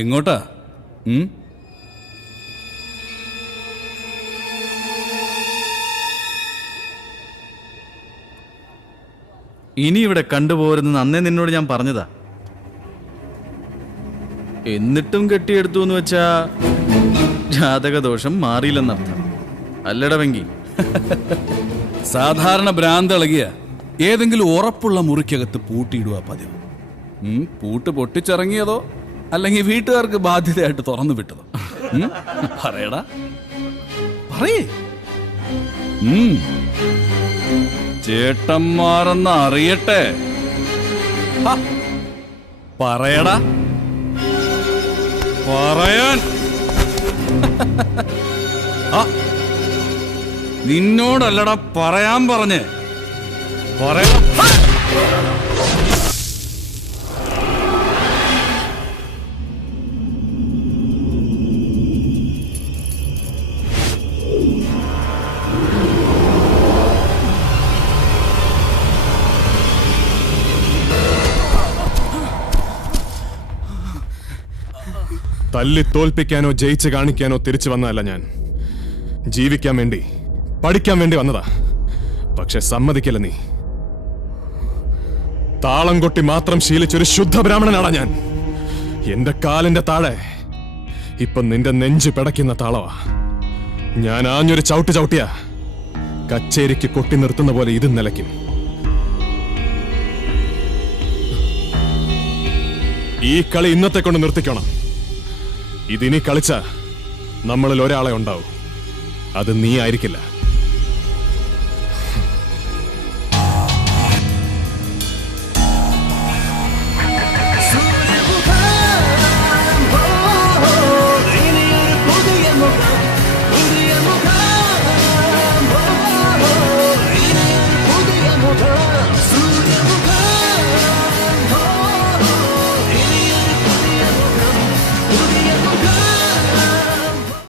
എങ്ങോട്ടാ? ഇനി ഇവിടെ കണ്ടുപോരുന്നെന്ന് അന്നേ നിന്നോട് ഞാൻ പറഞ്ഞതാ. എന്നിട്ടും കെട്ടിയെടുത്തു എന്ന് വെച്ചാ ജാതകദോഷം മാറിയില്ലെന്നർത്ഥം അല്ലടവെങ്കി. സാധാരണ ഭ്രാന്തിളകിയ ഏതെങ്കിലും ഉറപ്പുള്ള മുറിക്കകത്ത് പൂട്ടിയിടുക പതിവ്. പൂട്ട് പൊട്ടിച്ചിറങ്ങിയതോ അല്ലെങ്കിൽ വീട്ടുകാർക്ക് ബാധ്യതയായിട്ട് തുറന്നു വിട്ടതോ? പറയടാ, പറയേ. ചേട്ടന്മാരെന്ന് അറിയട്ടെ. പറയടാ, പറയാൻ. നിന്നോടല്ലടാ പറയാൻ പറഞ്ഞേ. പറയാ. തല്ലി തോൽപ്പിക്കാനോ ജയിച്ച് കാണിക്കാനോ തിരിച്ചു വന്നതല്ല ഞാൻ. ജീവിക്കാൻ വേണ്ടി, പഠിക്കാൻ വേണ്ടി വന്നതാ. പക്ഷെ സമ്മതിക്കില്ല നീ. താളം കൊട്ടി മാത്രം ശീലിച്ചൊരു ശുദ്ധ ബ്രാഹ്മണനാടാ ഞാൻ. എന്റെ കാലിന്റെ താഴെ ഇപ്പൊ നിന്റെ നെഞ്ച് പിടയ്ക്കുന്ന താളവാ. ഞാൻ ആഞ്ഞൊരു ചവിട്ടിയാ കച്ചേരിക്ക് കൊട്ടി നിർത്തുന്ന പോലെ ഇത് നിലയ്ക്കും. ഈ കളി ഇന്നത്തെ കൊണ്ട് നിർത്തിക്കണം. ഇതിനി കളിച്ച നമ്മളിൽ ഒരാളെ ഉണ്ടാവും. അത് നീ ആയിരിക്കില്ല.